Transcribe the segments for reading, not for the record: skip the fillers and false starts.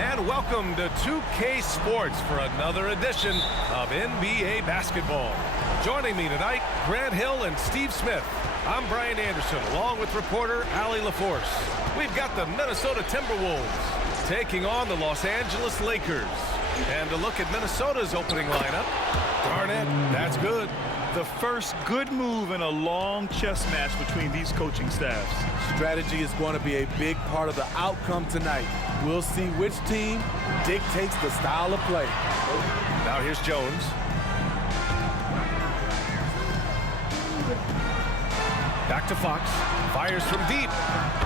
And welcome to 2K Sports for another edition of NBA basketball. Joining me tonight, Grant Hill and Steve Smith. I'm Brian Anderson, along with reporter Allie LaForce. We've got the Minnesota Timberwolves taking on the Los Angeles Lakers. And to look at Minnesota's opening lineup, Garnett, that's good. The first good move in a long chess match between these coaching staffs. Strategy is going to be a big part of the outcome tonight. We'll see which team dictates the style of play. Now here's Jones. Back to Fox. Fires from deep.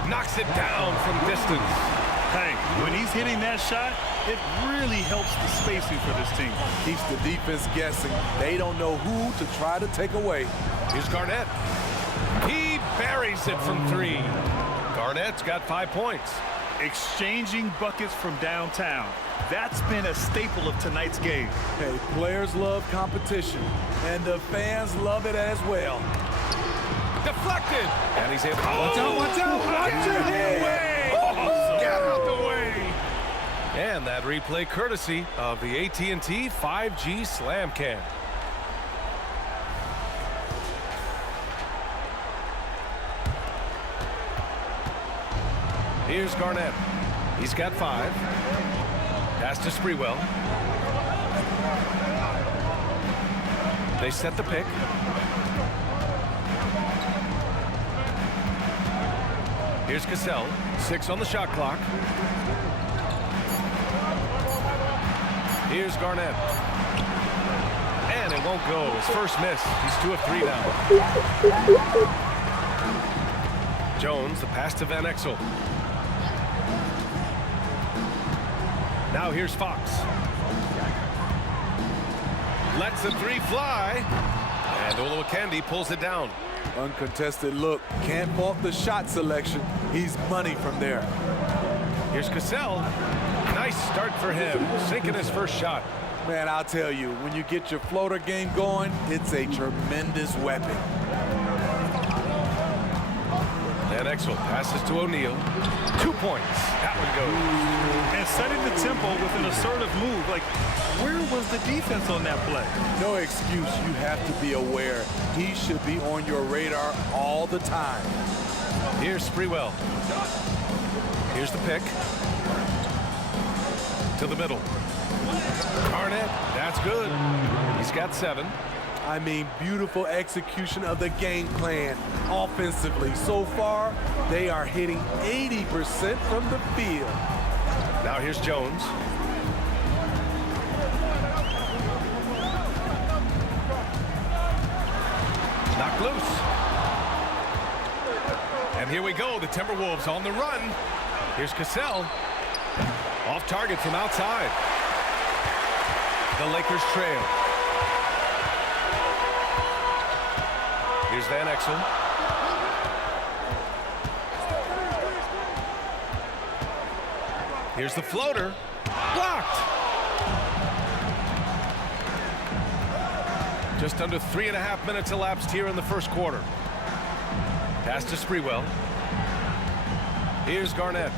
Knocks it down from distance. Hey, when he's hitting that shot, it really helps the spacing for this team. Keeps the defense guessing. They don't know who to try to take away. Here's Garnett. He buries it from three. Garnett's got 5 points. Exchanging buckets from downtown. That's been a staple of tonight's game. Hey, players love competition, and the fans love it as well. Deflected. And he's able to... Watch out, watch out, watch your head. Get out the way. And that replay courtesy of the AT&T 5G Slam Cam. Here's Garnett. He's got 5. Pass to Sprewell. They set the pick. Here's Cassell. 6 on the shot clock. Here's Garnett. And it won't go. His first miss. He's 2 of 3 now. Jones, the pass to Van Exel. Now here's Fox. Lets the 3 fly. And Olowokandi pulls it down. Uncontested look. Can't fault the shot selection. He's money from there. Here's Cassell. Nice start for him. Sinking his first shot. Man, I'll tell you, when you get your floater game going, it's a tremendous weapon. Van Exel passes to O'Neal. 2 points. That one goes. And setting the tempo with an assertive move. Like, where was the defense on that play? No excuse. You have to be aware. He should be on your radar all the time. Here's Sprewell. Here's the pick. To the middle. Garnett, that's good. He's got 7. I mean, beautiful execution of the game plan offensively. So far, they are hitting 80% from the field. Now here's Jones. Knocked loose. And here we go, the Timberwolves on the run. Here's Cassell. Off target from outside. The Lakers trail. Here's Van Exel. Here's the floater. Blocked. Just under 3.5 minutes elapsed here in the first quarter. Pass to Sprewell. Here's Garnett.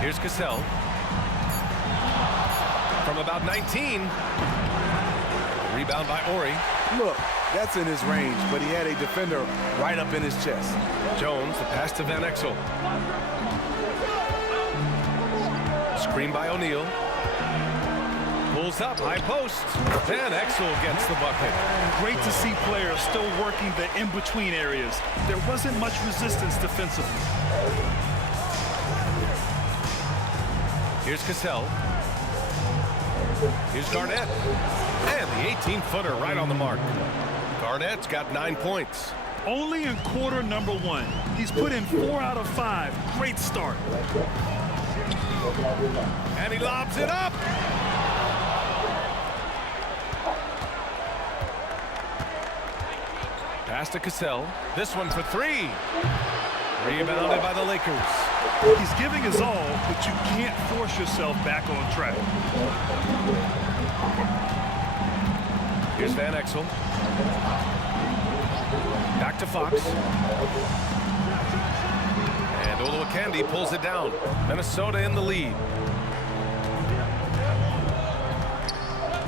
Here's Cassell. From about 19. Rebound by Ori. Look, that's in his range, but he had a defender right up in his chest. Jones, the pass to Van Exel. Screen by O'Neal. Pulls up, high post. Van Exel gets the bucket. Great to see players still working the in-between areas. There wasn't much resistance defensively. Here's Cassell. Here's Garnett. And the 18-footer right on the mark. Garnett's got 9 points. Only in quarter number 1. He's put in 4 out of 5. Great start. And he lobs it up. Pass to Cassell. This one for 3. Rebounded by the Lakers. He's giving his all, but you can't force yourself back on track. Here's Van Exel. Back to Fox. And Olowokandi pulls it down. Minnesota in the lead.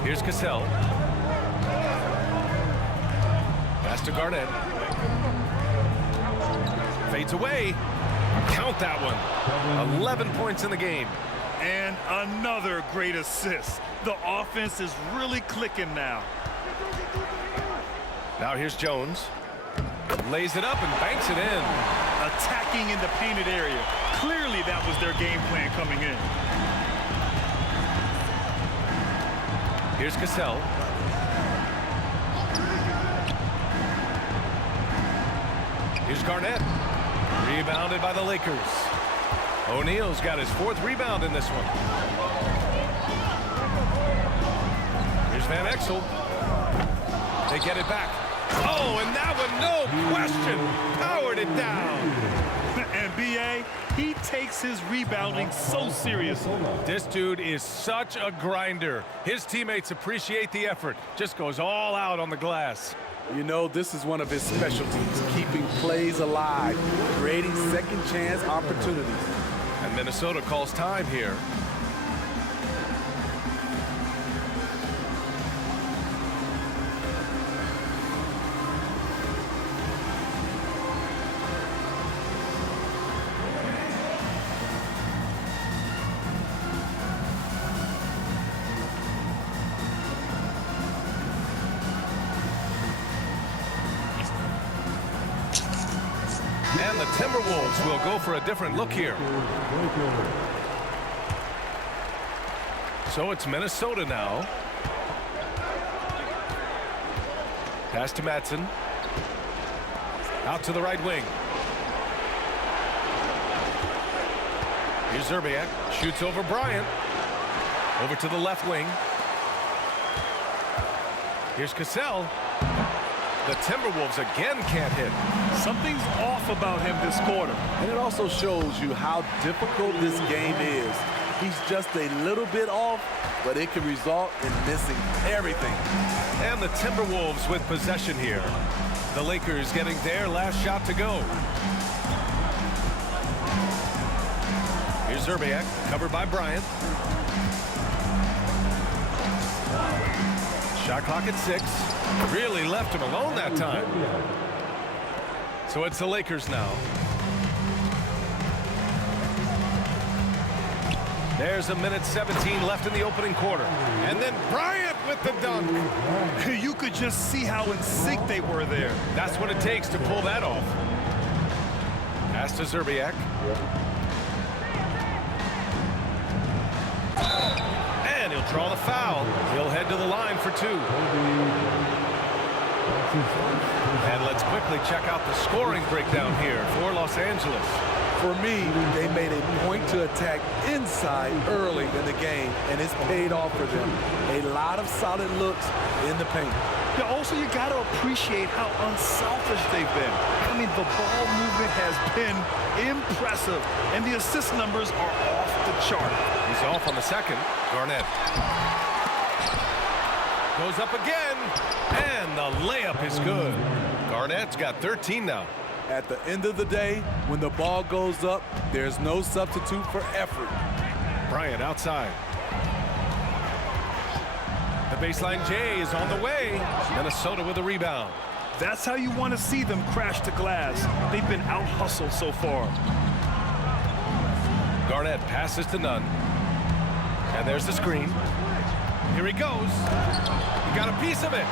Here's Cassell. Pass to Garnett. Fades away. Count that one. 11 points in the game. And another great assist. The offense is really clicking now. Now here's Jones. Lays it up and banks it in. Attacking in the painted area. Clearly that was their game plan coming in. Here's Cassell. Here's Garnett. Rebounded by the Lakers. O'Neal's got his 4th rebound in this one. Here's Van Exel. They get it back. Oh, and that one, no question, powered it down. And B.A., he takes his rebounding so seriously. This dude is such a grinder. His teammates appreciate the effort. Just goes all out on the glass. You know, this is one of his specialties, keeping plays alive, creating second chance opportunities. And Minnesota calls time here. And the Timberwolves will go for a different look here. So it's Minnesota now. Pass to Madsen. Out to the right wing. Here's Zerbiak. Shoots over Bryant. Over to the left wing. Here's Cassell. The Timberwolves again can't hit. Something's off about him this quarter. And it also shows you how difficult this game is. He's just a little bit off, but it can result in missing everything. And the Timberwolves with possession here. The Lakers getting their last shot to go. Here's Zerbiak, covered by Bryant. Shot clock at 6. Really left him alone that time. So it's the Lakers now. There's a minute 17 left in the opening quarter. And then Bryant with the dunk. You could just see how in sync they were there. That's what it takes to pull that off. Pass to Zerbiak. And he'll draw the foul. He'll head to the line for 2. And let's quickly check out the scoring breakdown here for Los Angeles. For me, they made a point to attack inside early in the game, and it's paid off for them. A lot of solid looks in the paint. Yeah, also, you got to appreciate how unselfish they've been. I mean, the ball movement has been impressive, and the assist numbers are off the chart. He's off on the second. Garnett. Goes up again, and the layup is good. Garnett's got 13 now. At the end of the day, when the ball goes up, there's no substitute for effort. Bryant outside. The baseline J is on the way. Minnesota with a rebound. That's how you want to see them crash the glass. They've been out-hustled so far. Garnett passes to Nunn. And there's the screen. Here he goes. He got a piece of it.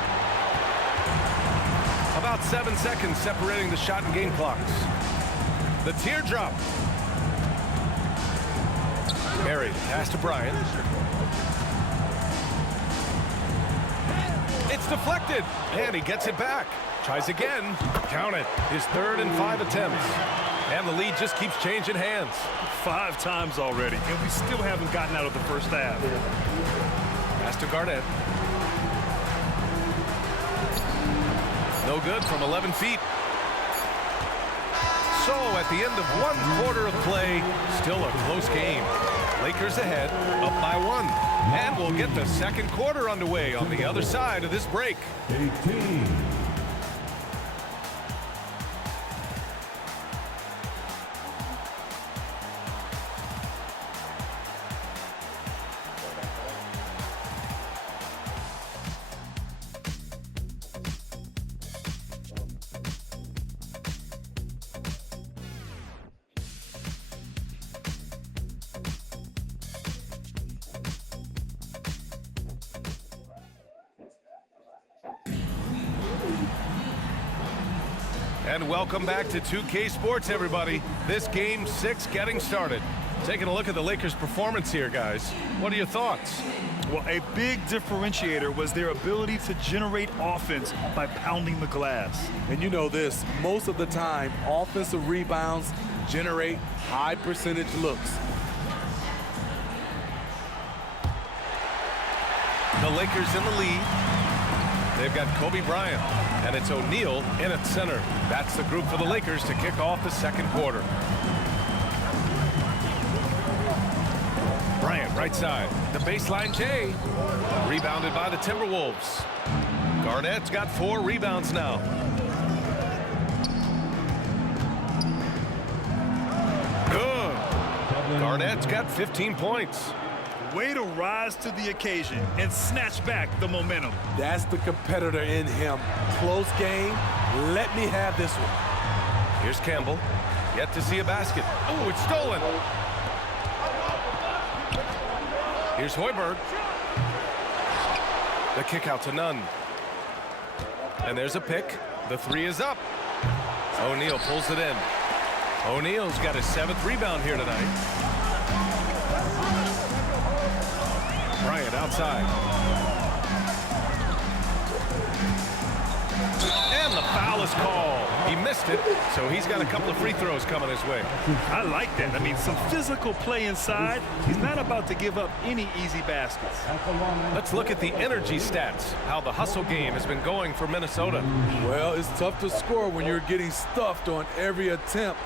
About 7 seconds separating the shot and game clocks. The teardrop. Buried. Pass to Bryant. It's deflected. And he gets it back. Tries again. Count it. His 3rd and 5 attempts. And the lead just keeps changing hands. 5 times already, and we still haven't gotten out of the first half. Pass to Garnett. No good from 11 feet. So at the end of 1 quarter of play, still a close game. Lakers ahead, up by 1. And we'll get the second quarter underway on the other side of this break. 18. And welcome back to 2K Sports, everybody. This Game 6 getting started. Taking a look at the Lakers' performance here, guys. What are your thoughts? Well, a big differentiator was their ability to generate offense by pounding the glass. And you know this, most of the time, offensive rebounds generate high percentage looks. The Lakers in the lead. They've got Kobe Bryant, and it's O'Neal in at center. That's the group for the Lakers to kick off the second quarter. Bryant, right side. The baseline J. Rebounded by the Timberwolves. Garnett's got 4 rebounds now. Good. Garnett's got 15 points. Way to rise to the occasion and snatch back the momentum. That's the competitor in him. Close game. Let me have this one. Here's Campbell. Yet to see a basket. Oh, it's stolen. Here's Hoiberg. The kick out to Nunn. And there's a pick. The 3 is up. O'Neal pulls it in. O'Neal's got his 7th rebound here tonight. Bryant outside. And the foul is called. He missed it, so he's got a couple of free throws coming his way. I like that. I mean, some physical play inside. He's not about to give up any easy baskets. Let's look at the energy stats, how the hustle game has been going for Minnesota. Well, it's tough to score when you're getting stuffed on every attempt.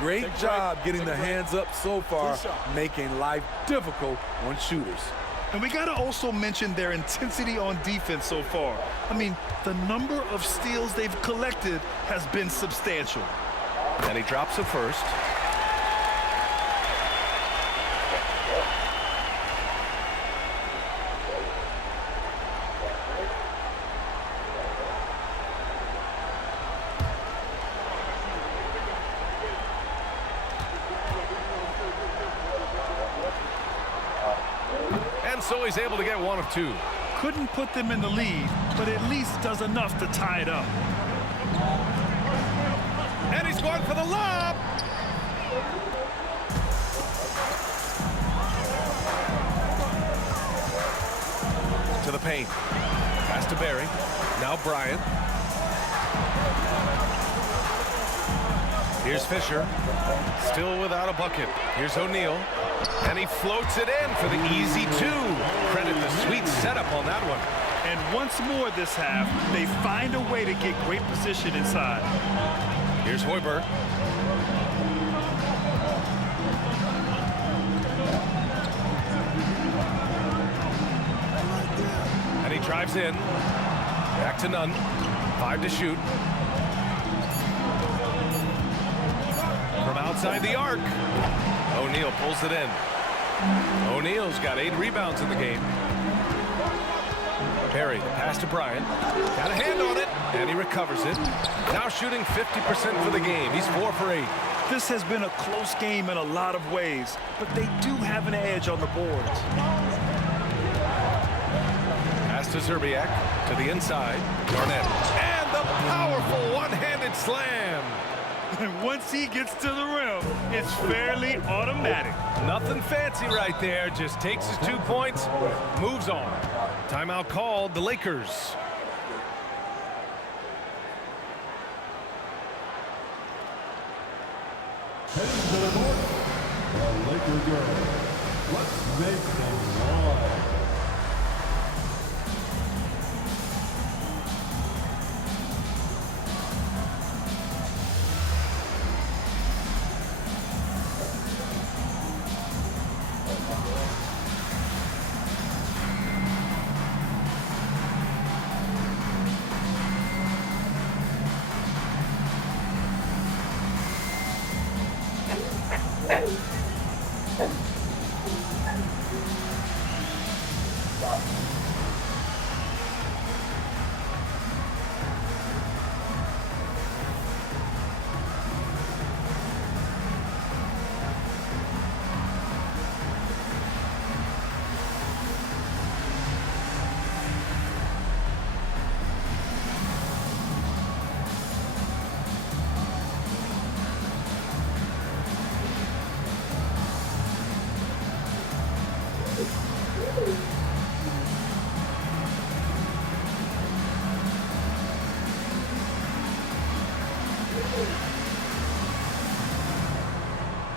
Great job getting the hands up so far, making life difficult on shooters. And we got to also mention their intensity on defense so far. I mean, the number of steals they've collected has been substantial. And he drops a first. So he's able to get 1 of 2. Couldn't put them in the lead, but at least does enough to tie it up. And he's going for the lob. To the paint. Pass to Barry. Now Bryant. Here's Fisher. Still without a bucket. Here's O'Neal. And he floats it in for the easy 2. Credit the sweet setup on that one. And once more this half, they find a way to get great position inside. Here's Hoiberg. And he drives in. Back to Nunn. 5 to shoot. From outside the arc. O'Neal pulls it in. O'Neal's got 8 rebounds in the game. Perry, the pass to Bryant. Got a hand on it, and he recovers it. Now shooting 50% for the game. He's 4 for 8. This has been a close game in a lot of ways, but they do have an edge on the boards. Pass to Zerbiak, to the inside. Garnett. And the powerful one-handed slam. And once he gets to the rim, it's fairly automatic. Nothing fancy right there. Just takes his 2 points, moves on. Timeout called, the Lakers. Heading to the north, the Laker girls. Let's make them noise.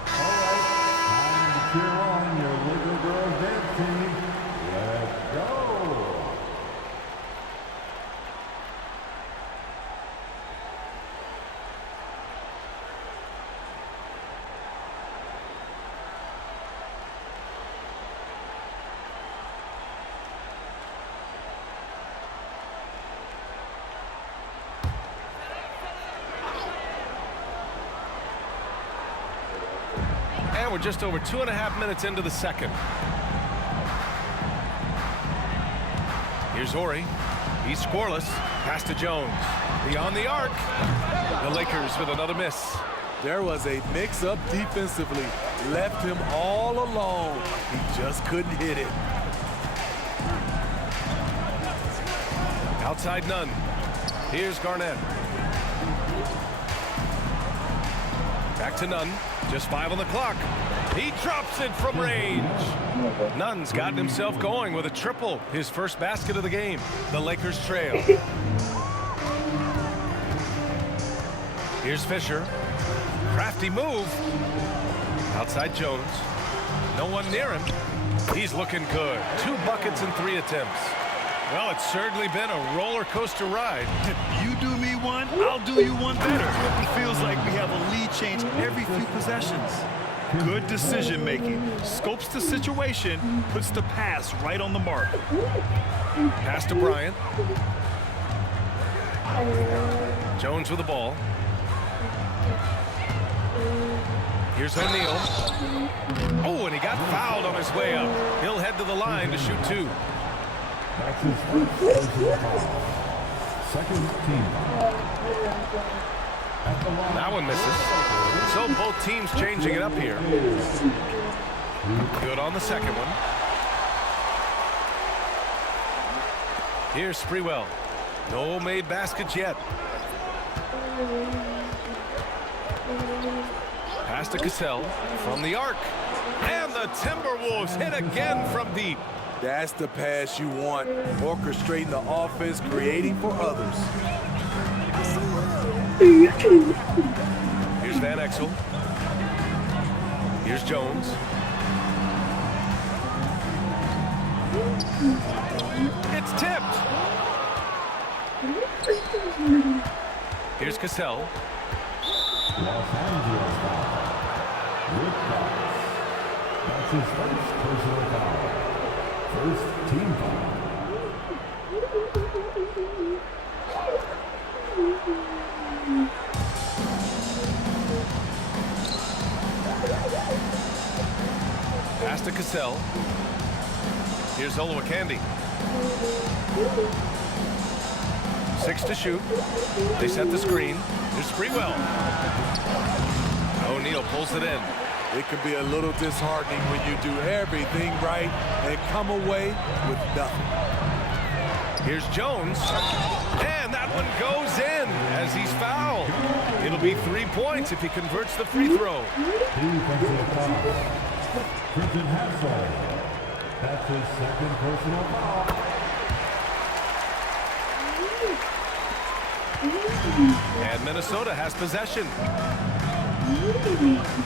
Time to cheer on your Laker girls dance team. Let's go. And we're just over 2.5 minutes into the second. Here's Horry. He's scoreless. Pass to Jones. Beyond the arc. The Lakers with another miss. There was a mix-up defensively. Left him all alone. He just couldn't hit it. Outside Nunn. Here's Garnett. Back to Nunn. Just 5 on the clock. He drops it from range. Nunn's gotten himself going with a triple. His first basket of the game. The Lakers trail. Here's Fisher. Crafty move. Outside Jones. No one near him. He's looking good. 2 buckets in 3 attempts. Well, it's certainly been a roller coaster ride. You do me one, I'll do you one better. It feels like we have a lead change every few possessions. Good decision making. Scopes the situation, puts the pass right on the mark. Pass to Bryant. Jones with the ball. Here's O'Neal. Oh, and he got fouled on his way up. He'll head to the line to shoot 2. That's his first personal foul. Second team foul. At the line. That one misses. So both teams changing it up here. Good on the second one. Here's Sprewell. No made baskets yet. Pass to Cassell from the arc. And the Timberwolves hit again from deep. That's the pass you want. Orchestrating the offense, creating for others. Here's Van Exel. Here's Jones. It's tipped. Here's Cassell. Los Angeles foul. Rick Fox. That's his first personal foul. First team foul. Pass to Cassell. Here's Olowokandi. 6 to shoot. They set the screen. Here's Sprewell. O'Neal pulls it in. It can be a little disheartening when you do everything right and come away with nothing. Here's Jones. And that one goes in as he's fouled. It'll be 3 points if he converts the free throw. Defensive foul. Tristan Hassel. That's his second personal foul. And Minnesota has possession.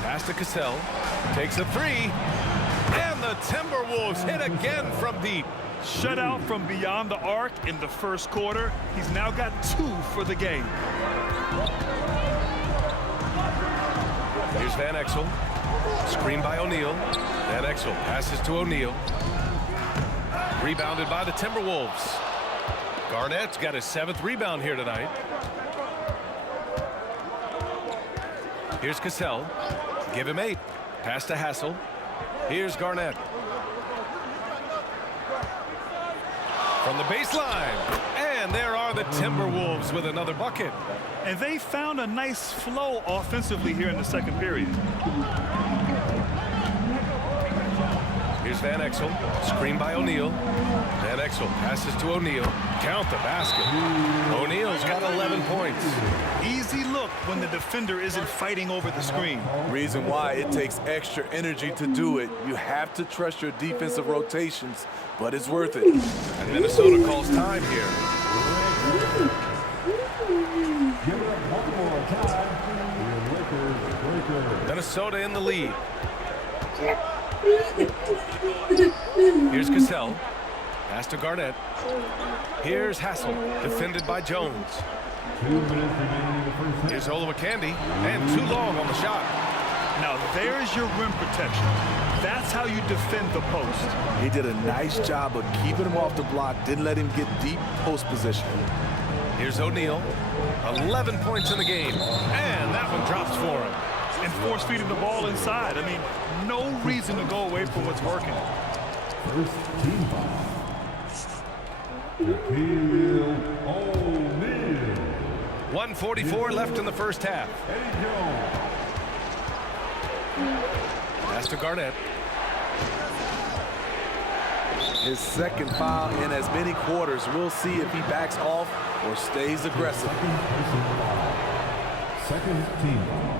Pass to Cassell. Takes a 3. And the Timberwolves hit again from deep. Shutout from beyond the arc in the first quarter. He's now got 2 for the game. Here's Van Exel. Screen by O'Neal. Van Exel passes to O'Neal. Rebounded by the Timberwolves. Garnett's got his 7th rebound here tonight. Here's Cassell. Give him 8. Pass to Hassel. Here's Garnett. From the baseline. And there are the Timberwolves with another bucket. And they found a nice flow offensively here in the second period. Here's Van Exel. Screen by O'Neal. Van Exel passes to O'Neal. Count the basket. O'Neal's got 11 points. Easy look when the defender isn't fighting over the screen. Reason why it takes extra energy to do it. You have to trust your defensive rotations, but it's worth it. And Minnesota calls time here. Give it up one more time. Minnesota in the lead. Here's Cassell. Pass to Garnett. Here's Hassel, defended by Jones. 2 minutes remaining in the first half. Here's Olowokandi, and too long on the shot. Now there's your rim protection. That's how you defend the post. He did a nice job of keeping him off the block, didn't let him get deep post position. Here's O'Neal. 11 points in the game, and that one drops for him. And force feeding the ball inside. I mean, no reason to go away from what's working. First team foul. Shaquille O'Neal. 1:44 left in the first half. Eddie Jones. Pass to Garnett. His second foul in as many quarters. We'll see if he backs off or stays aggressive. Second team foul.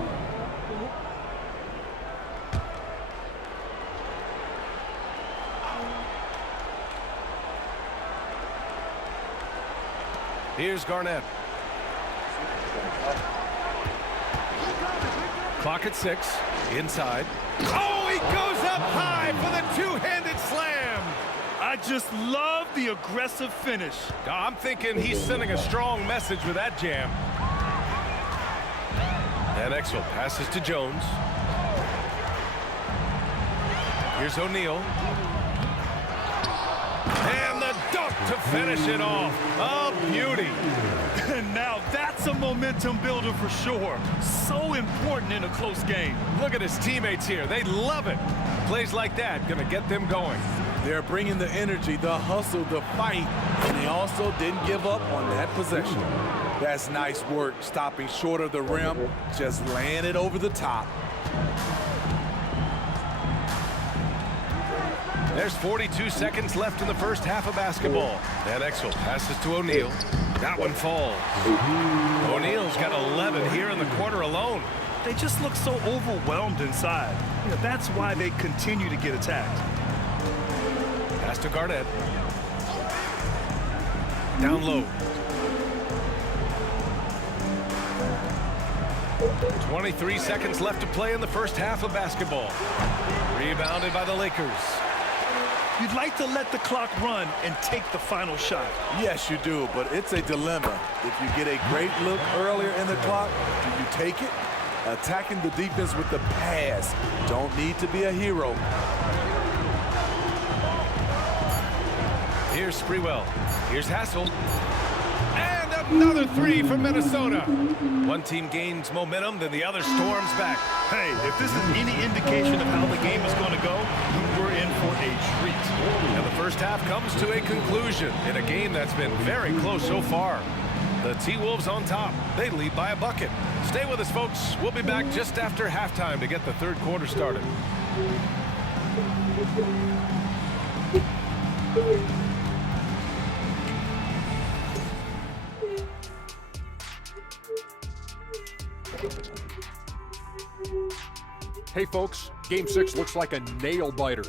Here's Garnett. Clock at 6. Inside. Oh, he goes up high for the two-handed slam. I just love the aggressive finish. I'm thinking he's sending a strong message with that jam. And Exel passes to Jones. Here's O'Neal. And the dunk to finish it off. A beauty. And now that's a momentum builder for sure. So important in a close game. Look at his teammates here. They love it. Plays like that gonna get them going. They're bringing the energy, the hustle, the fight, and they also didn't give up on that possession. That's nice work, stopping short of the rim, just laying it over the top. There's 42 seconds left in the first half of basketball. Van Exel passes to O'Neal. That one falls. O'Neal's got 11 here in the quarter alone. They just look so overwhelmed inside. You know, that's why they continue to get attacked. Pass to Garnett. Down low. 23 seconds left to play in the first half of basketball. Rebounded by the Lakers. You'd like to let the clock run and take the final shot. Yes, you do, but it's a dilemma. If you get a great look earlier in the clock, do you take it? Attacking the defense with the pass. Don't need to be a hero. Here's Sprewell. Here's Hassel. And another three from Minnesota. One team gains momentum, then the other storms back. Hey, if this is any indication of how the game is going to go, we're in for a treat. And the first half comes to a conclusion in a game that's been very close so far. The T-Wolves on top. They lead by a bucket. Stay with us, folks. We'll be back just after halftime to get the third quarter started. Hey folks, Game 6 looks like a nail-biter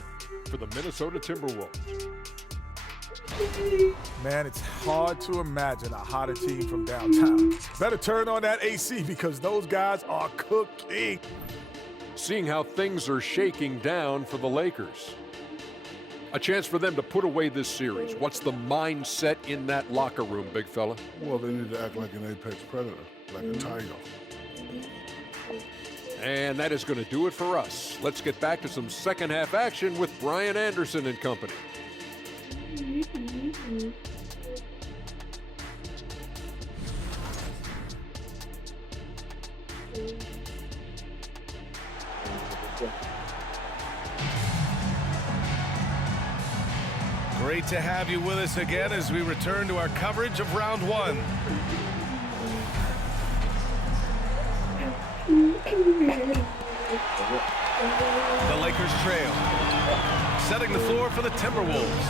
for the Minnesota Timberwolves. Man, it's hard to imagine a hotter team from downtown. Better turn on that AC because those guys are cooking. Seeing how things are shaking down for the Lakers. A chance for them to put away this series. What's the mindset in that locker room, big fella? Well, they need to act like an apex predator, like a tiger. And that is going to do it for us. Let's get back to some second half action with Brian Anderson and company. Great to have you with us again as we return to our coverage of round one. The Lakers trail, setting the floor for the Timberwolves.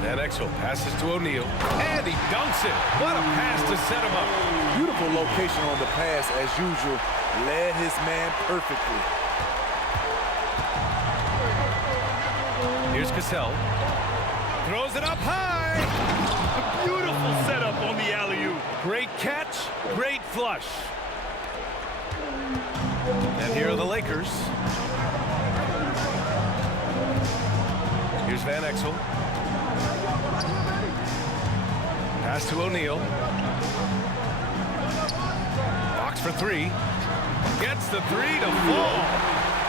Van Exel passes to O'Neal, and he dunks it. What a pass to set him up. Beautiful location on the pass, as usual. Led his man perfectly. Here's Cassell. Throws it up high. A beautiful setup on the alley-oop. Great catch, great flush. And here are the Lakers. Here's Van Exel. Pass to O'Neal. Fox for three. Gets the three to fall.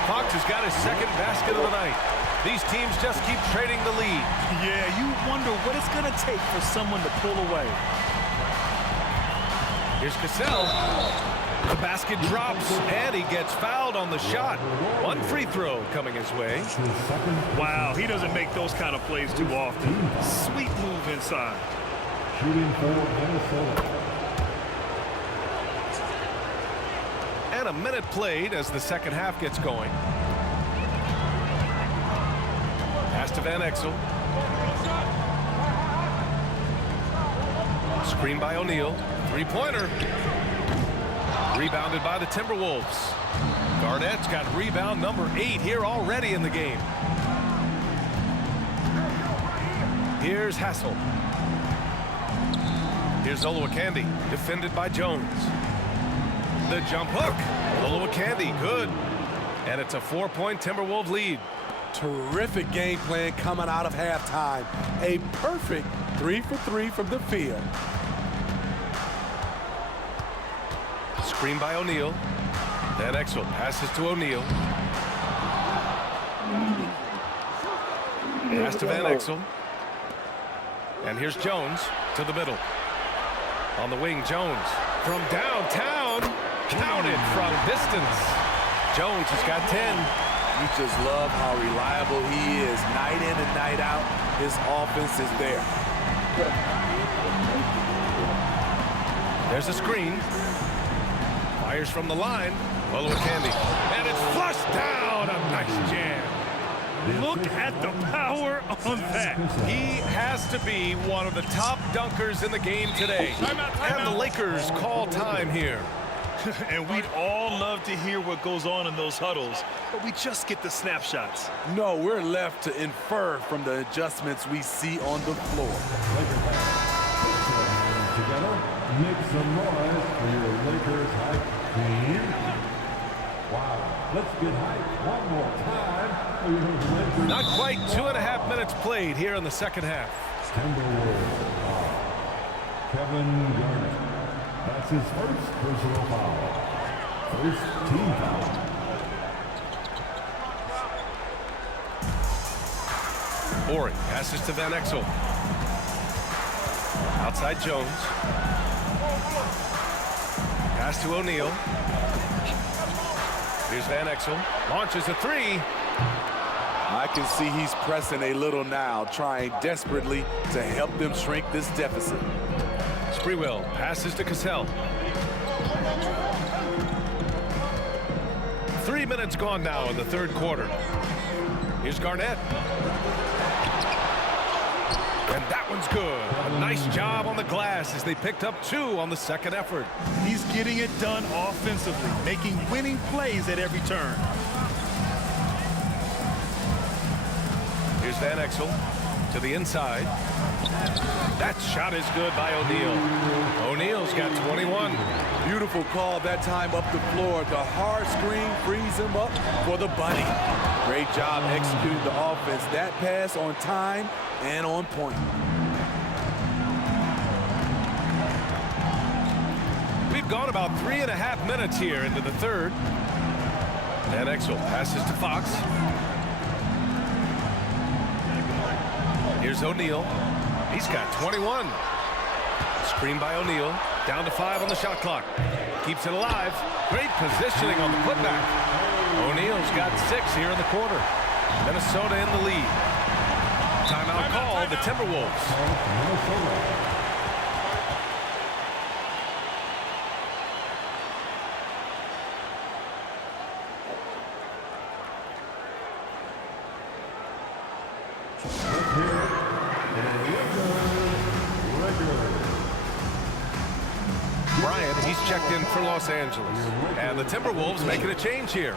Fox has got his second basket of the night. These teams just keep trading the lead. Yeah, you wonder what it's going to take for someone to pull away. Here's Cassell. The basket drops, and he gets fouled on the shot. One free throw coming his way. Wow, he doesn't make those kind of plays too often. Sweet move inside. Shooting for Minnesota. And a minute played as the second half gets going. Pass to Van Exel. Screen by O'Neal. Three-pointer. Rebounded by the Timberwolves. Garnett's got rebound number 8 here already in the game. Here's Hassel. Here's Olowokandi, defended by Jones. The jump hook. Olowokandi, good. And it's a 4-point Timberwolves lead. Terrific game plan coming out of halftime. A perfect 3 for 3 from the field. Screen by O'Neal. Van Exel passes to O'Neal. Pass to Van Exel. And here's Jones to the middle. On the wing, Jones from downtown. Counted from distance. Jones has got 10. You just love how reliable he is. Night in and night out, his offense is there. There's a screen. Fires from the line. Olowokandi. And it's flushed down. A nice jam. Look at the power on that. He has to be one of the top dunkers in the game today. And the Lakers call time here. And we'd all love to hear what goes on in those huddles, but we just get the snapshots. No, we're left to infer from the adjustments we see on the floor. Together, make some noise for your Lakers hype team. Wow, let's get hype one more time for your Lakers. Not quite 2.5 minutes played here in the second half. Timberwolves. Kevin Garnett. That's his first personal foul. First team foul. Borey passes to Van Exel. Outside Jones. Pass to O'Neal. Here's Van Exel. Launches a three. I can see he's pressing a little now, trying desperately to help them shrink this deficit. Sprewell passes to Cassell. 3 minutes gone now in the third quarter. Here's Garnett. And that one's good. A nice job on the glass as they picked up 2 on the second effort. He's getting it done offensively, making winning plays at every turn. Here's Van Exel to the inside. That shot is good by O'Neal. O'Neal's got 21. Beautiful call that time up the floor. The hard screen frees him up for the bunny. Great job executing the offense. That pass on time and on point. We've gone about 3.5 minutes here into the third. Van Exel passes to Fox. Here's O'Neal. He's got 21. Screen by O'Neal. Down to 5 on the shot clock. Keeps it alive. Great positioning on the putback. O'Neal's got 6 here in the quarter. Minnesota in the lead. Timeout call, the Timberwolves. Minnesota. Bryant, he's checked in for Los Angeles. And the Timberwolves making a change here.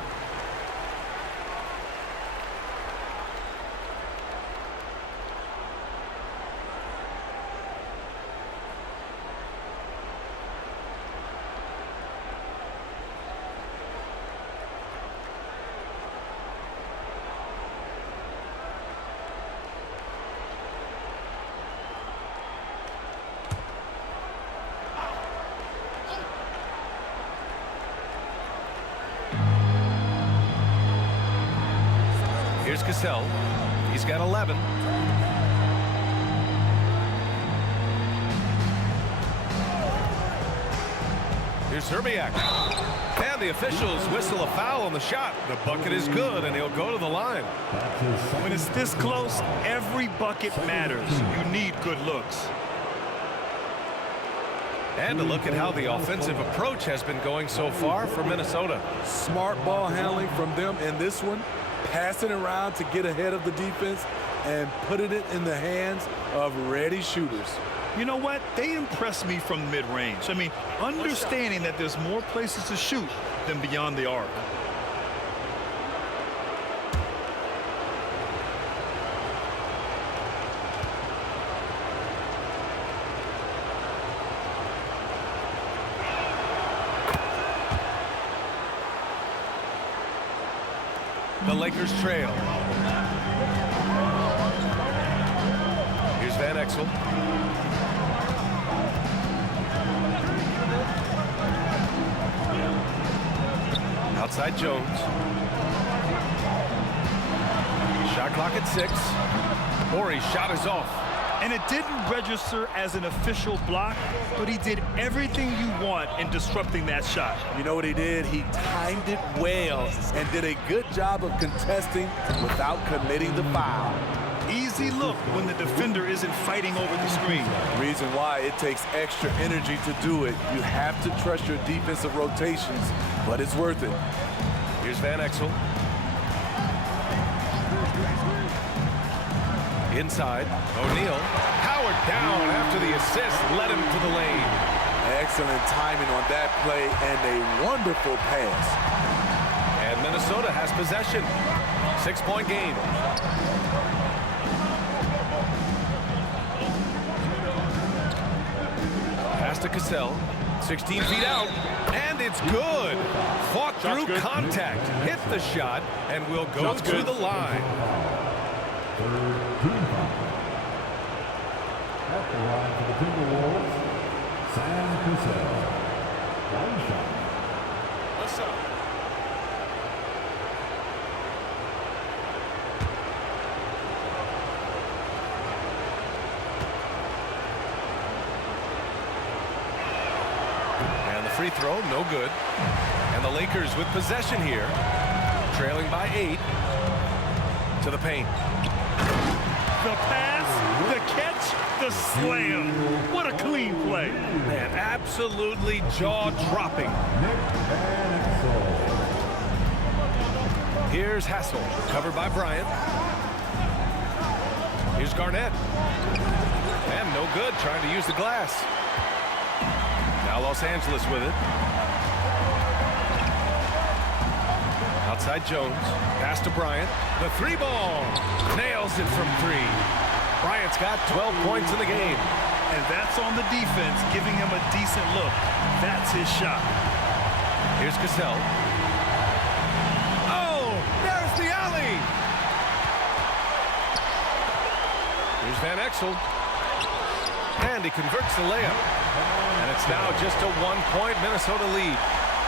Here's Cassell. He's got 11. Here's Zerbiak. And the officials whistle a foul on the shot. The bucket is good, and he'll go to the line. When it's this close, every bucket matters. You need good looks. And to look at how the offensive approach has been going so far for Minnesota. Smart ball handling from them in this one. Passing around to get ahead of the defense and putting it in the hands of ready shooters. You know what? They impress me from mid-range. I mean, understanding that there's more places to shoot than beyond the arc. The Lakers trail. Here's Van Exel. Outside Jones. Shot clock at 6. Morey's shot is off. And it didn't register as an official block, but he did everything you want in disrupting that shot. You know what he did? He timed it well and did a good job of contesting without committing the foul. Easy look when the defender isn't fighting over the screen. Reason why it takes extra energy to do it. You have to trust your defensive rotations, but it's worth it. Here's Van Exel. Inside, O'Neal. Howard down after the assist led him to the lane. Excellent timing on that play and a wonderful pass. And Minnesota has possession. 6-point game. Pass to Cassell. 16 feet out. And it's good. Fought through contact. Hit the shot and will go to the line. At the line for the Timberwolves, Sam Cassell. One shot. What's up? And the free throw, no good. And the Lakers with possession here, trailing by 8 to the paint. The pass, the catch, the slam. What a clean play. Man, absolutely jaw-dropping. Here's Hassel, covered by Bryant. Here's Garnett. And no good, trying to use the glass. Now Los Angeles with it. Outside Jones, pass to Bryant. The 3-ball, nails it from 3. Bryant's got 12 points in the game. And that's on the defense, giving him a decent look. That's his shot. Here's Cassell. Oh, there's the alley. Here's Van Exel. And he converts the layup. And it's now just a 1-point Minnesota lead.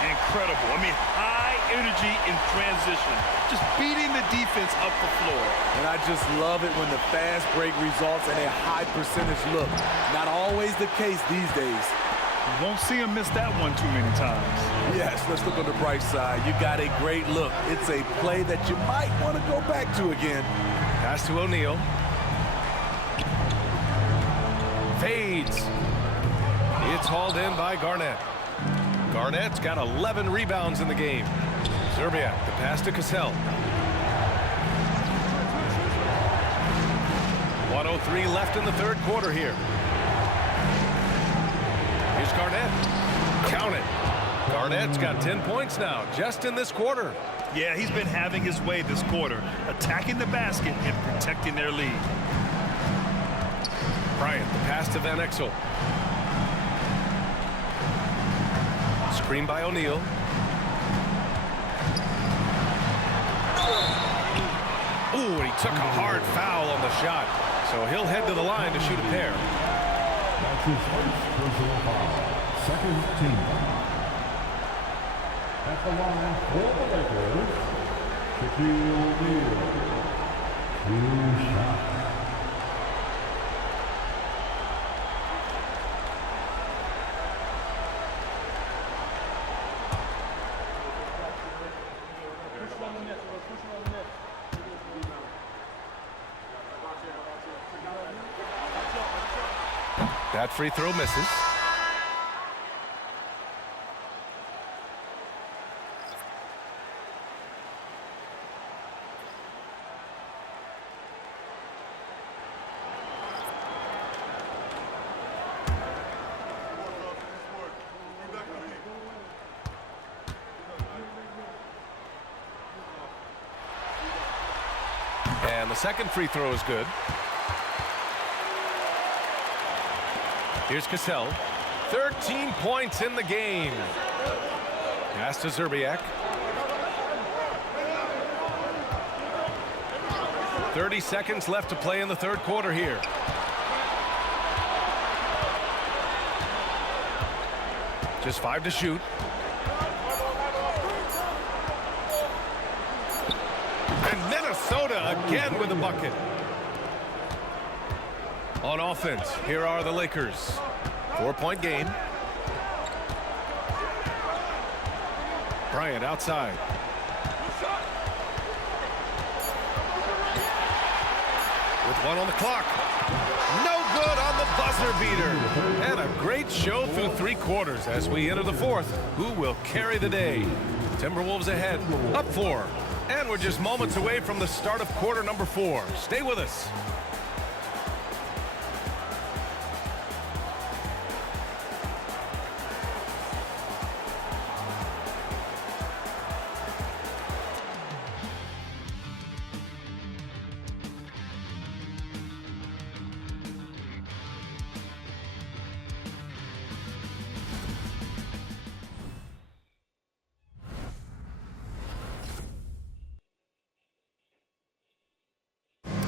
Incredible. I mean, high energy in transition. Just beating the defense up the floor. And I just love it when the fast break results in a high percentage look. Not always the case these days. You won't see him miss that one too many times. Yes, let's look on the bright side. You got a great look. It's a play that you might want to go back to again. Pass to O'Neal. Fades. It's hauled in by Garnett. Garnett's got 11 rebounds in the game. Zerbiak, the pass to Cassell. 1:03 left in the third quarter here. Here's Garnett. Count it. Garnett's got 10 points now, just in this quarter. Yeah, he's been having his way this quarter, attacking the basket and protecting their lead. Bryant, the pass to Van Exel. Screen by O'Neal. Ooh, and he took a hard foul on the shot. So he'll head to the line to shoot a pair. That's his first personal foul. Second team. At the line for the Lakers, Shaquille O'Neal. 2 shots. That free throw misses. And the second free throw is good. Here's Cassell. 13 points in the game. Pass to Zerbiak. 30 seconds left to play in the third quarter here. Just 5 to shoot. And Minnesota again with a bucket. On offense, here are the Lakers. 4-point game. Bryant outside. With 1 on the clock. No good on the buzzer beater. And a great show through 3 quarters as we enter the fourth. Who will carry the day? Timberwolves ahead, up 4. And we're just moments away from the start of quarter number 4. Stay with us.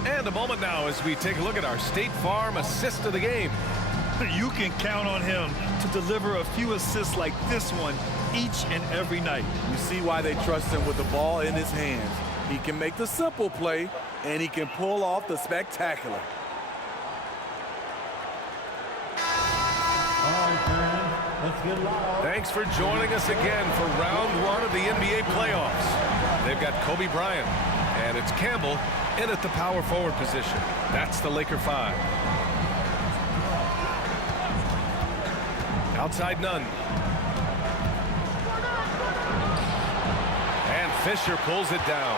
And a moment now as we take a look at our State Farm assist of the game. You can count on him to deliver a few assists like this one each and every night. You see why they trust him with the ball in his hands. He can make the simple play, and he can pull off the spectacular. All right, fans, let's get loud. Thanks for joining us again for round 1 of the NBA playoffs. They've got Kobe Bryant, and it's Campbell in at the power forward position. That's the Laker 5. Outside Nunn. And Fisher pulls it down.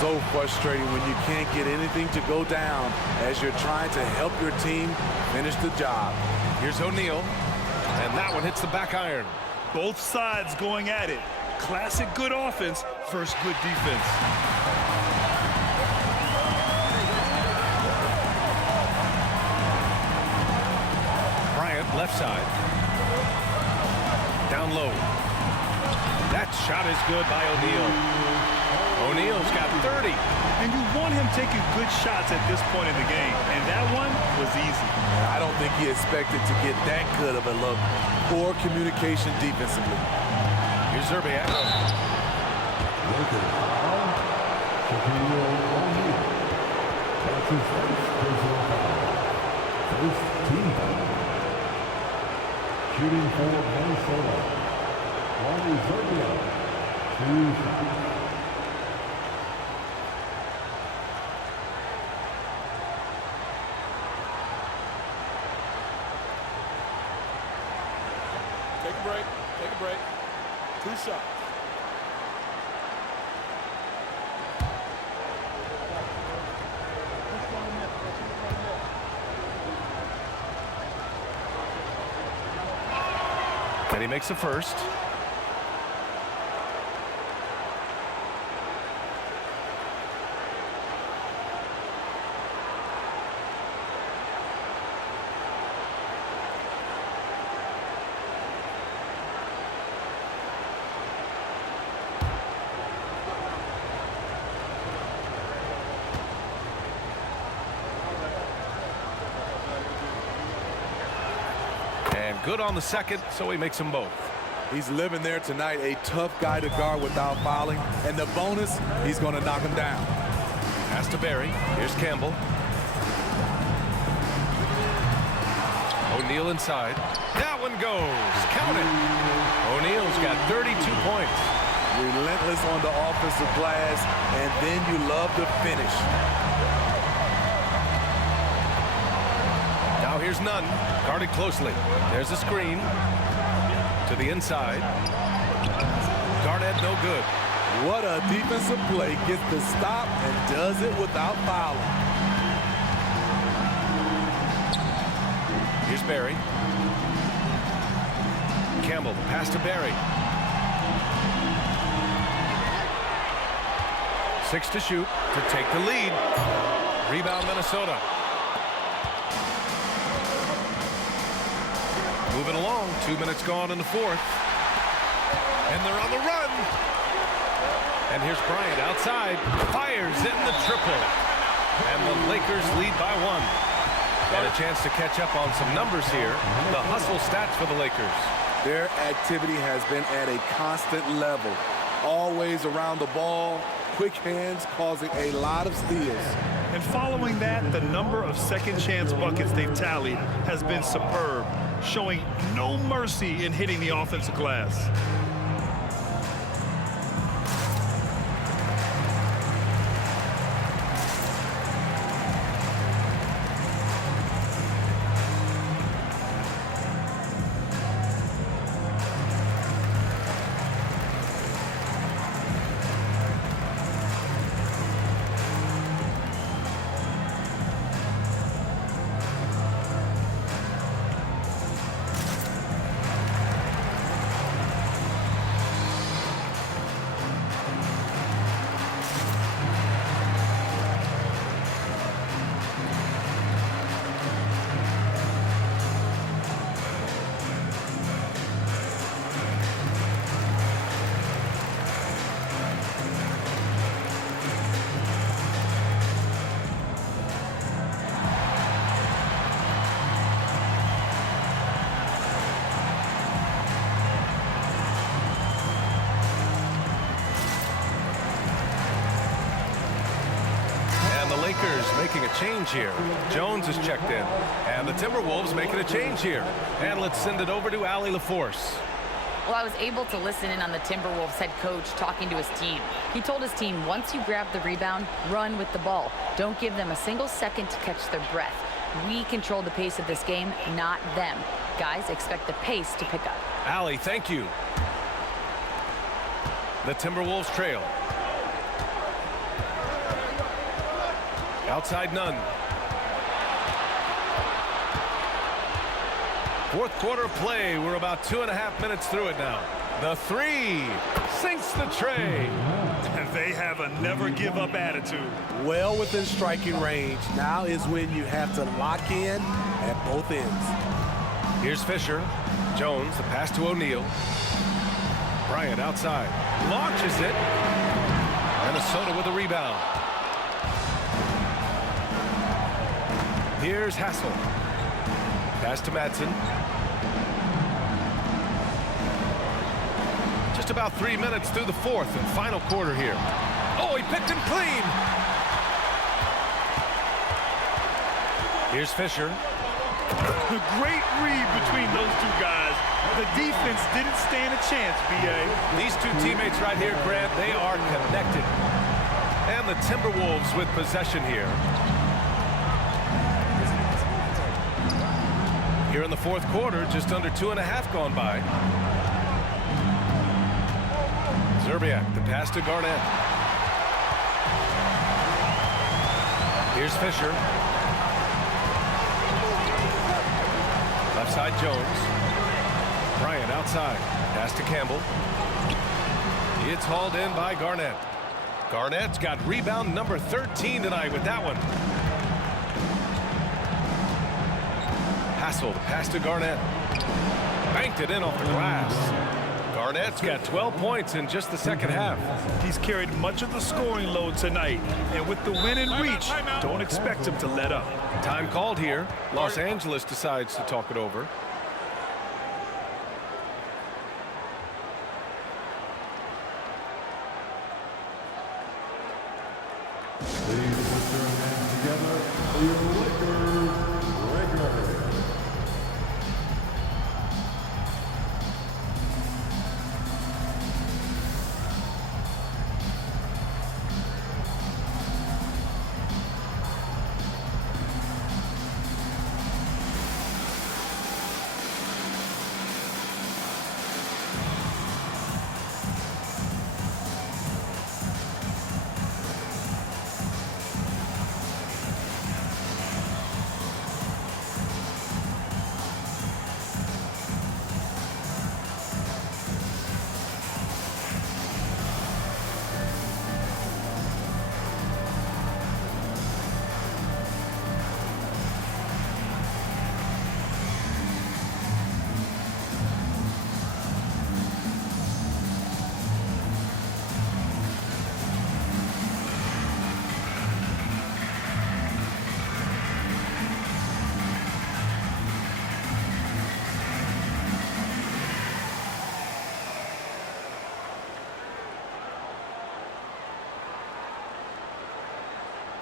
So frustrating when you can't get anything to go down as you're trying to help your team finish the job. Here's O'Neal. And that one hits the back iron. Both sides going at it. Classic good offense versus good defense. Bryant left side. Down low. That shot is good by O'Neal. O'Neal's got 30. And you want him taking good shots at this point in the game. And that one was easy. I don't think he expected to get that good of a look. Poor communication defensively. Here's Zerbiak. Lakers foul. Shaquille O'Neal. That's his first personal foul. First team foul. Shooting for Minnesota. Lonnie Zerbiak. 2 shots. Take a break. Take a break. 2 shots. And he makes the first. And good on the second, so he makes them both. He's living there tonight, a tough guy to guard without fouling. And the bonus, he's going to knock him down. Pass to Barry. Here's Campbell. O'Neal inside. That one goes. Count it. O'Neal's got 32 points. Relentless on the offensive glass, and then you love the finish. Now here's Nunn. Guarded closely. There's a screen. To the inside. Garnett no good. What a defensive play. Gets the stop and does it without fouling. Here's Barry. Campbell, pass to Barry. 6 to shoot to take the lead. Rebound Minnesota. Moving along, 2 minutes gone in the fourth. And they're on the run. And here's Bryant outside. Fires in the triple. And the Lakers lead by 1. Got a chance to catch up on some numbers here. The hustle stats for the Lakers. Their activity has been at a constant level. Always around the ball. Quick hands causing a lot of steals. And following that, the number of second chance buckets they've tallied has been superb, showing no mercy in hitting the offensive glass. Making a change here. Jones is checked in. And the Timberwolves making a change here. And let's send it over to Allie LaForce. Well, I was able to listen in on the Timberwolves head coach talking to his team. He told his team, once you grab the rebound, run with the ball. Don't give them a single second to catch their breath. We control the pace of this game, not them. Guys, expect the pace to pick up. Allie, thank you. The Timberwolves trail. Outside Nunn. Fourth quarter play. We're about 2.5 minutes through it now. The three sinks the tray. And they have a never give up attitude. Well within striking range. Now is when you have to lock in at both ends. Here's Fisher. Jones, the pass to O'Neal. Bryant outside. Launches it. Minnesota with a rebound. Here's Hassel. Pass to Madsen. Just about 3 minutes through the fourth and final quarter here. Oh, he picked him clean. Here's Fisher. A great read between those two guys. The defense didn't stand a chance, B.A. These two teammates right here, Grant, they are connected. And the Timberwolves with possession here. Here in the fourth quarter, just under 2.5 gone by. Zerbiak, the pass to Garnett. Here's Fisher. Left side Jones. Bryant outside. Pass to Campbell. It's hauled in by Garnett. Garnett's got rebound number 13 tonight with that one. Hassel, the pass to Garnett. Banked it in off the glass. Garnett's got 12 points in just the second half. He's carried much of the scoring load tonight. And with the win in reach, don't expect him to let up. Time called here. Los Angeles decides to talk it over. Please for your Lakers, Lakers.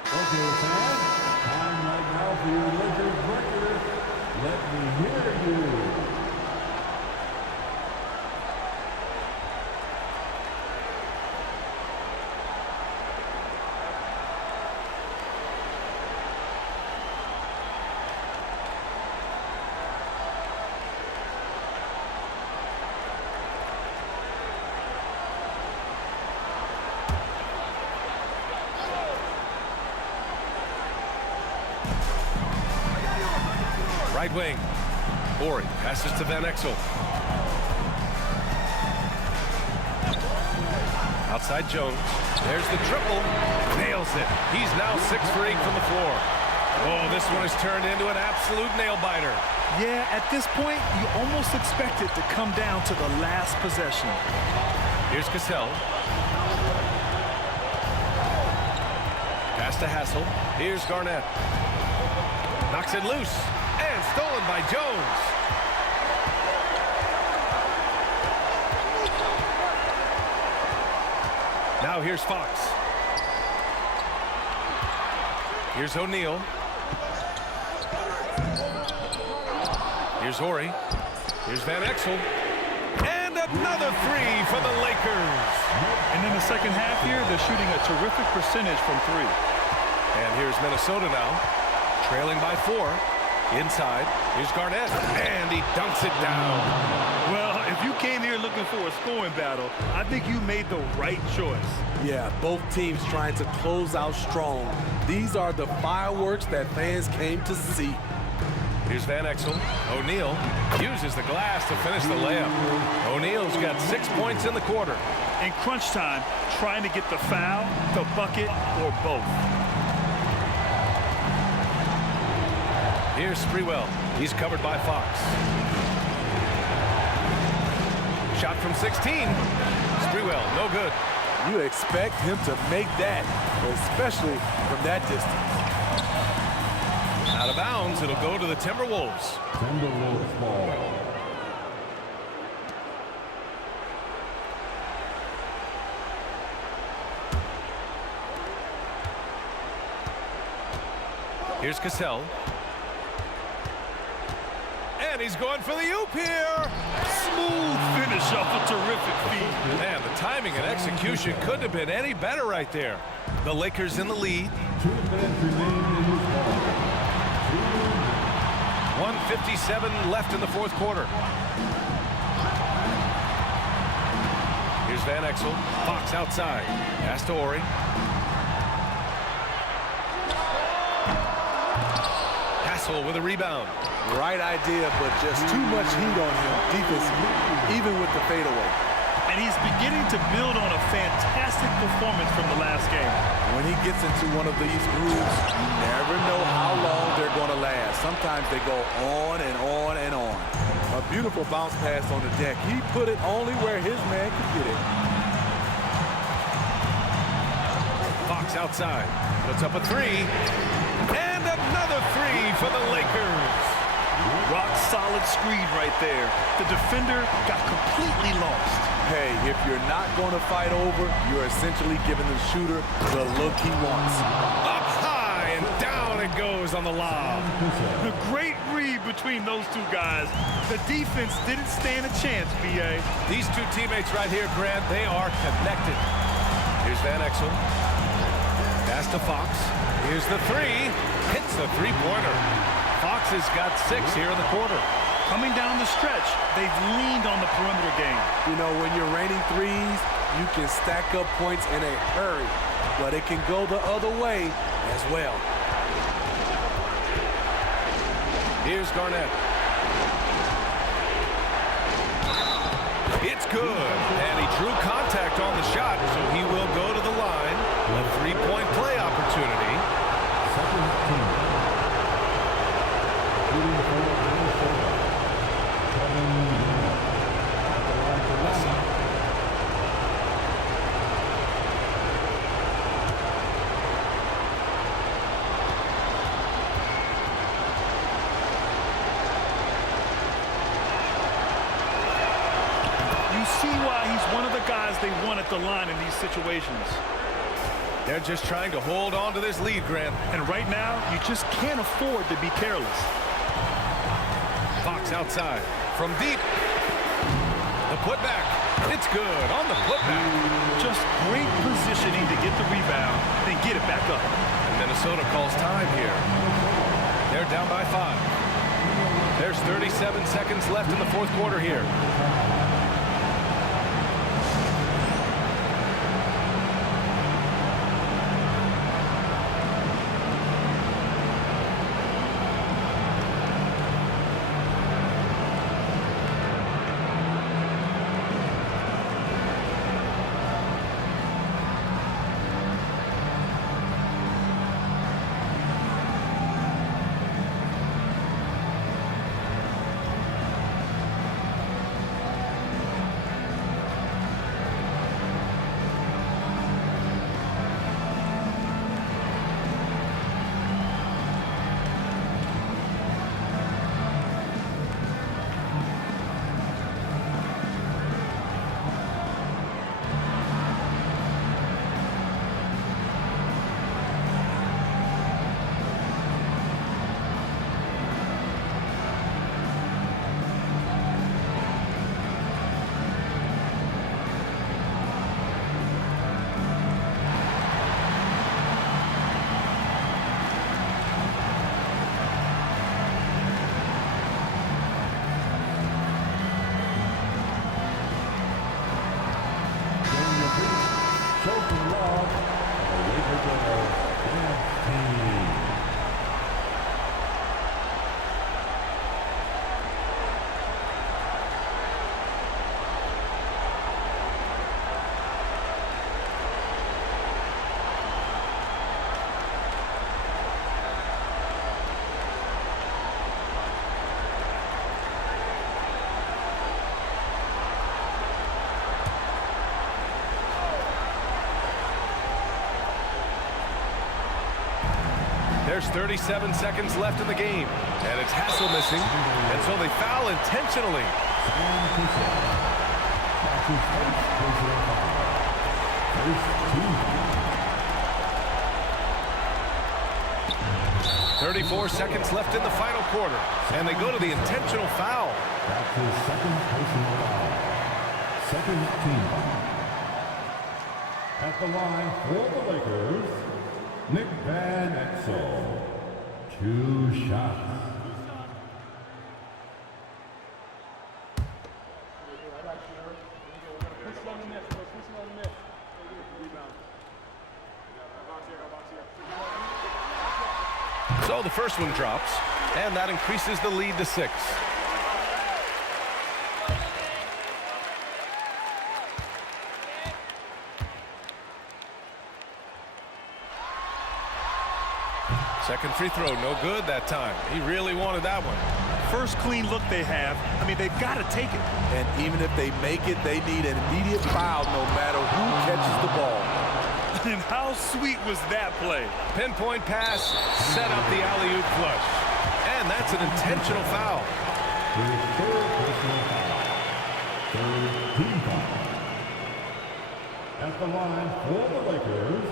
Okay, fans, time right now for your Lakers record. Let me hear you. Right wing. Horry passes to Van Exel. Outside Jones. There's the triple. Nails it. He's now 6 for 8 from the floor. Oh, this one has turned into an absolute nail-biter. Yeah, at this point, you almost expect it to come down to the last possession. Here's Cassell. Pass to Hassel. Here's Garnett. Knocks it loose. And stolen by Jones. Now here's Fox. Here's O'Neal. Here's Horry. Here's Van Exel. And another three for the Lakers. And in the second half here, they're shooting a terrific percentage from three. And here's Minnesota now, trailing by 4. Inside, here's Garnett, and he dunks it down. Well, if you came here looking for a scoring battle, I think you made the right choice. Yeah, both teams trying to close out strong. These are the fireworks that fans came to see. Here's Van Exel. O'Neal uses the glass to finish the layup. O'Neal's got 6 points in the quarter. In crunch time, trying to get the foul, the bucket, or both. Here's Sprewell. He's covered by Fox. Shot from 16. Sprewell, no good. You expect him to make that, especially from that distance. Out of bounds, it'll go to the Timberwolves. Timberwolves ball. Here's Cassell. And he's going for the oop here. Smooth finish off a terrific feed. Man, the timing and execution couldn't have been any better right there. The Lakers in the lead. 2 minutes remain in this ball. 1:57 left in the fourth quarter. Here's Van Exel. Fox outside. Pass to Horry. Hassel with a rebound. Right idea, but just too much heat on him defensively, even with the fadeaway. And he's beginning to build on a fantastic performance from the last game. When he gets into one of these grooves, you never know how long they're going to last. Sometimes they go on and on and on. A beautiful bounce pass on the deck. He put it only where his man could get it. Fox outside. Puts up a three. And another three for the Lakers. Rock solid screen right there. The defender got completely lost. Hey, if you're not going to fight over, you're essentially giving the shooter the look he wants. Up high and down it goes on the lob. A great read between those two guys. The defense didn't stand a chance, B.A. These two teammates right here, Grant, they are connected. Here's Van Exel. Pass to Fox. Here's the three. Hits the three-pointer. Fox has got 6 here in the quarter. Coming down the stretch, they've leaned on the perimeter game. You know, when you're raining threes, you can stack up points in a hurry, but it can go the other way as well. Here's Garnett. It's good, and he drew contact on the shot, so he will go to the line. A three-point play opportunity. Second team. Shooting for Minnesota. Kevin Durant. At the line for Wesson. See why he's one of the guys they want at the line in these situations. They're just trying to hold on to this lead, Grant. And right now, you just can't afford to be careless. Fox outside. From deep. The putback. It's good on the putback. Just great positioning to get the rebound, then get it back up. And Minnesota calls time here. They're down by 5. There's 37 seconds left in the fourth quarter here. There's 37 seconds left in the game, and it's Hassel missing, and so they foul intentionally. 34 seconds left in the final quarter, and they go to the intentional foul. That's his second personal foul. Second team. At the line for the Lakers, Nick Van Exel. 2 shots. So the first one drops, and that increases the lead to 6. Second free throw, no good that time. He really wanted that one. First clean look they have. I mean, they've got to take it. And even if they make it, they need an immediate foul no matter who catches the ball. And how sweet was that play? Pinpoint pass, set up the alley-oop flush. And that's an intentional foul. His third personal foul. Third team foul. At the line for the Lakers,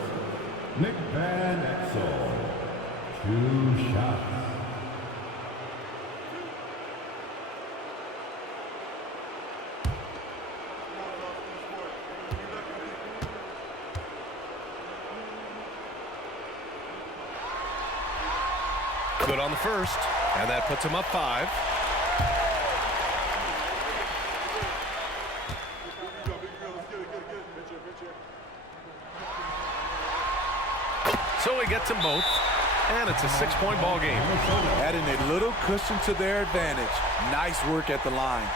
Nick Van Exel. 2 shots. Good on the first, and that puts him up 5. So he gets them both, and it's a 6-point ball game. Adding a little cushion to their advantage. Nice work at the line.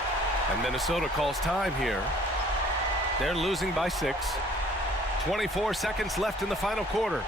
And Minnesota calls time here. They're losing by 6. 24 seconds left in the final quarter.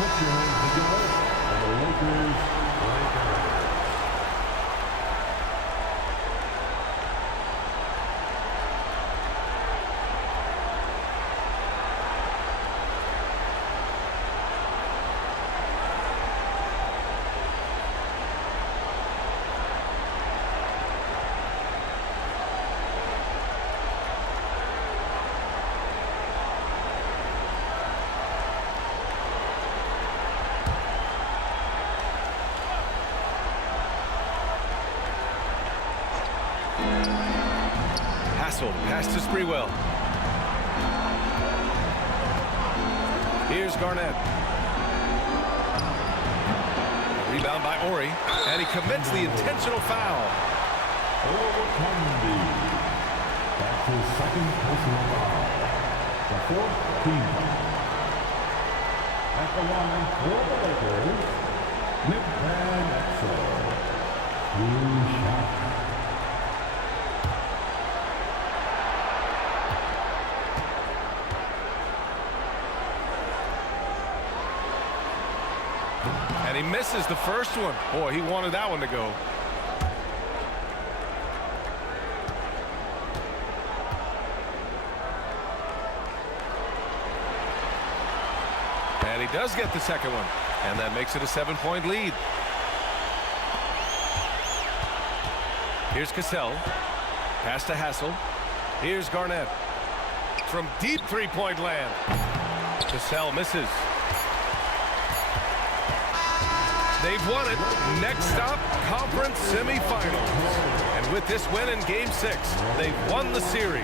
Put your hands together for the Lakers. Pass to Sprewell. Here's Garnett. Rebound by Ori, and he commits the intentional foul. Overcoming. That's his second personal foul. The 4th team foul. At the line for the Lakers, Nick Van Exel. 2 shots. And he misses the first one. Boy, he wanted that one to go. And he does get the second one. And that makes it a 7-point lead. Here's Cassell. Pass to Hassel. Here's Garnett. From deep 3-point land. Cassell misses. They've won it. Next stop, conference semifinals. And with this win in Game 6, they've won the series.